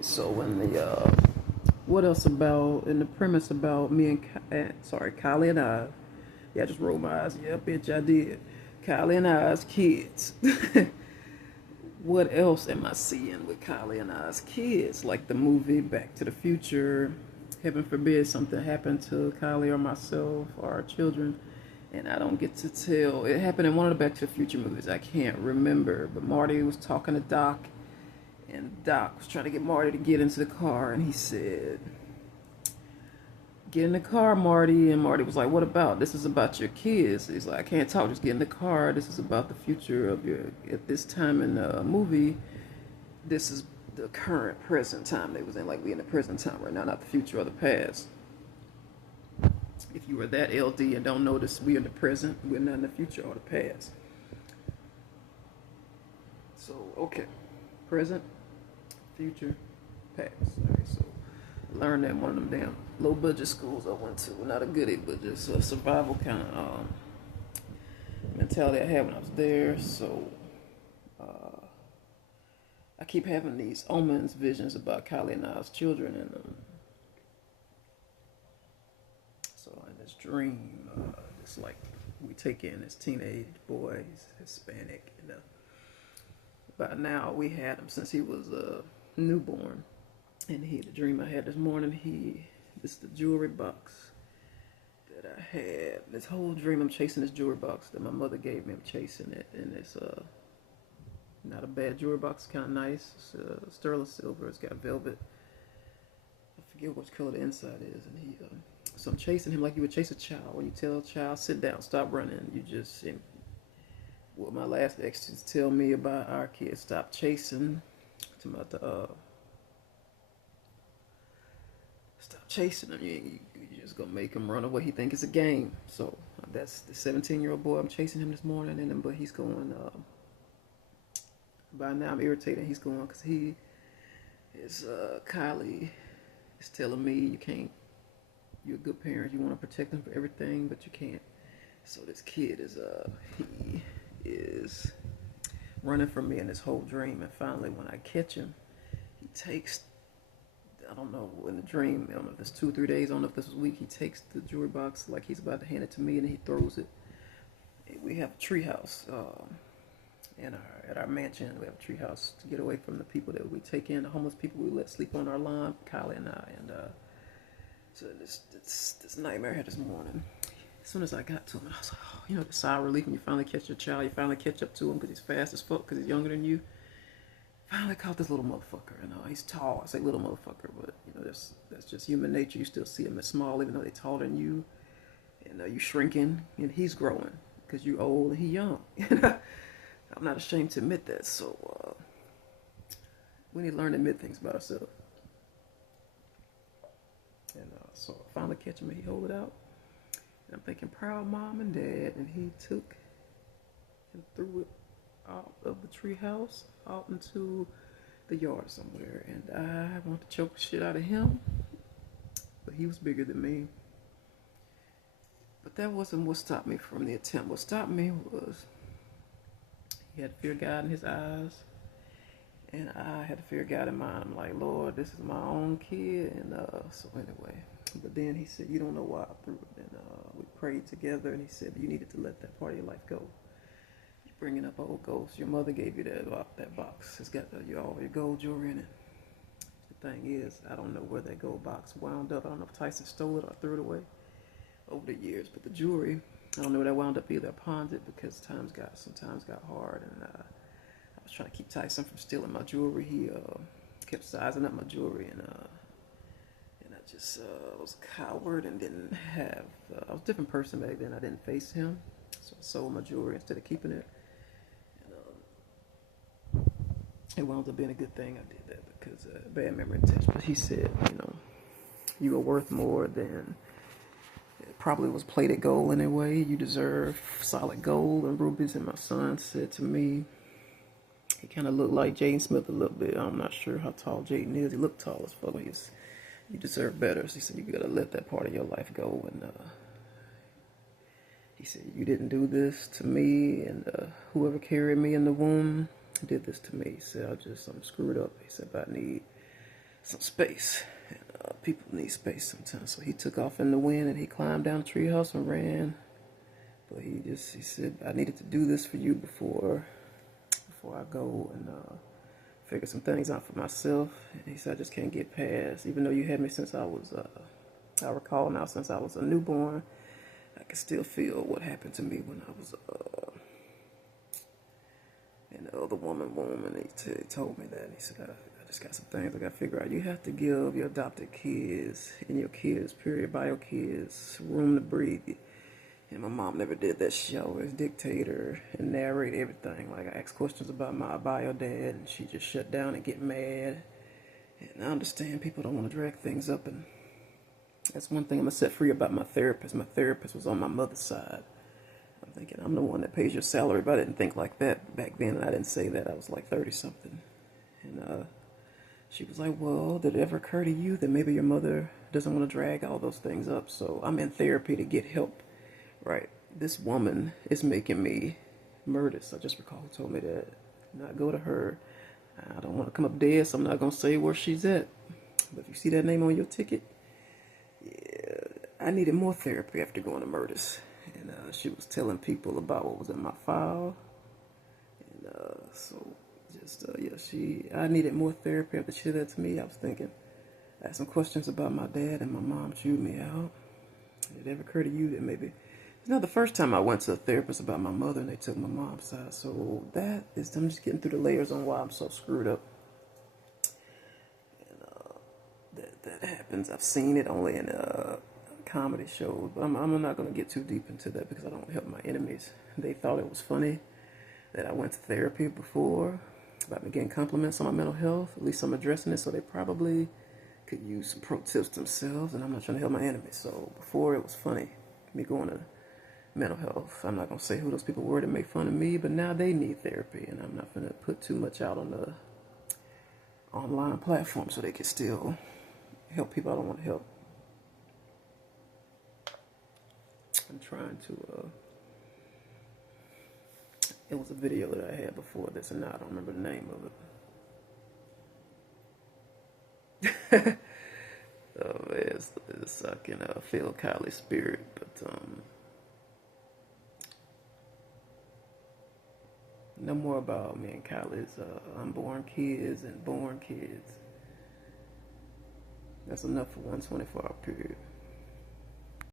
So what else about in the premise about me and Kylie and I? Yeah, I just rolled my eyes. Yeah, bitch, I did. Kylie and I's kids. What else am I seeing with Kylie and I's kids? Like the movie Back to the Future. Heaven forbid something happened to Kylie or myself or our children, and I don't get to tell. It happened in one of the Back to the Future movies. I can't remember, but Marty was talking to Doc, and Doc was trying to get Marty to get into the car, and he said, "Get in the car, Marty." And Marty was like, "What about? This is about your kids." He's like, "I can't talk, just get in the car. This is about the future of your," at this time in the movie, this is the current present time they was in. Like, we in the present time right now, not the future or the past. If you were that LD and don't notice, we in the present, we're not in the future or the past. So, okay. Present, future, past. All right, so learned that in one of them damn low budget schools I went to. Not a goodie, but just a survival kind of mentality I had when I was there. So I keep having these omens, visions about Kylie and I's children, and so in this dream, it's like we take in this teenage boy, he's Hispanic, and by now we had him since he was a newborn. And the dream I had this morning, this is the jewelry box that I had. This whole dream, I'm chasing this jewelry box that my mother gave me. I'm chasing it, and it's not a bad jewelry box, kind of nice. It's sterling silver. It's got velvet. I forget which color the inside is, and so I'm chasing him like you would chase a child. When you tell a child, sit down, stop running, you just. And what my last exes tell me about our kids, stop chasing. About the stop chasing him. You just gonna make him run away. He think it's a game. So that's the 17-year-old boy. I'm chasing him this morning, but he's going. By now I'm irritated. He's going because he is Kylie is telling me you can't. You're a good parent. You want to protect him for everything, but you can't. So this kid is he is running from me in this whole dream, and finally when I catch him, he takes. I don't know, in the dream, I don't know if it's 2 or 3 days, I don't know if this was a week, he takes the jewelry box like he's about to hand it to me, and he throws it. We have a tree house at our mansion. We have a tree house to get away from the people that we take in, the homeless people we let sleep on our lawn, Kylie and I. And so this nightmare I had this morning. As soon as I got to him, I was like, oh, the sigh of relief when you finally catch your child, you finally catch up to him because he's fast as fuck, because he's younger than you. Finally caught this little motherfucker. He's tall. I say little motherfucker, but that's just human nature. You still see him as small, even though they're taller than you, and you shrinking, and he's growing because you're old and he's young. I'm not ashamed to admit that. So we need to learn to admit things about ourselves. And so I finally catch him, and he hold it out, and I'm thinking, proud mom and dad, and he took and threw it out of the treehouse out into the yard somewhere, and I want to choke the shit out of him, but he was bigger than me. But that wasn't what stopped me from the attempt. What stopped me was he had fear of God in his eyes, and I had fear of God in mine. I'm like, Lord, this is my own kid, and so anyway. But then he said, you don't know why I threw it, and we prayed together, and he said you needed to let that part of your life go. Bringing up old ghosts. Your mother gave you that box. It's got all your gold jewelry in it. The thing is, I don't know where that gold box wound up. I don't know if Tyson stole it or threw it away over the years. But the jewelry, I don't know where that wound up either. I pawned it because sometimes got hard, and I was trying to keep Tyson from stealing my jewelry. He kept sizing up my jewelry, and I just was a coward and didn't have. I was a different person back then. I didn't face him, so I sold my jewelry instead of keeping it. It wound up being a good thing I did that because bad memory test. But he said, you are worth more than it probably was plated gold anyway. You deserve solid gold and rubies. And my son said to me, he kind of looked like Jaden Smith a little bit. I'm not sure how tall Jaden is. He looked tall as fuck. You deserve better. So he said, you gotta let that part of your life go. And he said, you didn't do this to me, and whoever carried me in the womb did this to me. He said, I'm screwed up. He said, but I need some space. And people need space sometimes. So he took off in the wind and he climbed down the treehouse and ran. But he said, I needed to do this for you before I go and figure some things out for myself. And he said, I just can't get past, even though you had me since I was, I recall now, since I was a newborn, I can still feel what happened to me when I was in the other woman's womb. And he told me that. And he said, I just got some things I got to figure out. You have to give your adopted kids and your kids, period, bio kids, room to breathe. And my mom never did that. She always dictator and narrate everything. Like, I asked questions about my bio dad, and she just shut down and get mad. And I understand people don't want to drag things up, and that's one thing I'm going to set free about my therapist. My therapist was on my mother's side. I'm thinking, I'm the one that pays your salary, but I didn't think like that back then, and I didn't say that. I was like 30-something. And she was like, well, did it ever occur to you that maybe your mother doesn't want to drag all those things up? So I'm in therapy to get help. Right, this woman is making me murderous. I just recall who told me that. Not go to her. I don't want to come up dead, so I'm not going to say where she's at. But if you see that name on your ticket, yeah, I needed more therapy after going to murders. And she was telling people about what was in my file. And so just, I needed more therapy after she said that to me. I was thinking, I had some questions about my dad, and my mom chewed me out. Did it ever occur to you that maybe... It's not the first time I went to a therapist about my mother and they took my mom's side. So I'm just getting through the layers on why I'm so screwed up. And that happens. I've seen it only in comedy shows. But I'm not going to get too deep into that because I don't help my enemies. They thought it was funny that I went to therapy before about me getting compliments on my mental health. At least I'm addressing it, so they probably could use some pro tips themselves. And I'm not trying to help my enemies. So before it was funny, me going to mental health. I'm not going to say who those people were that make fun of me, but now they need therapy, and I'm not going to put too much out on the online platform so they can still help people I don't want to help. I'm trying to, it was a video that I had before this, and now I don't remember the name of it. Oh, it's I can feel Kylie's spirit, but no more about me and Kylie's unborn kids and born kids. That's enough for one 24-hour period.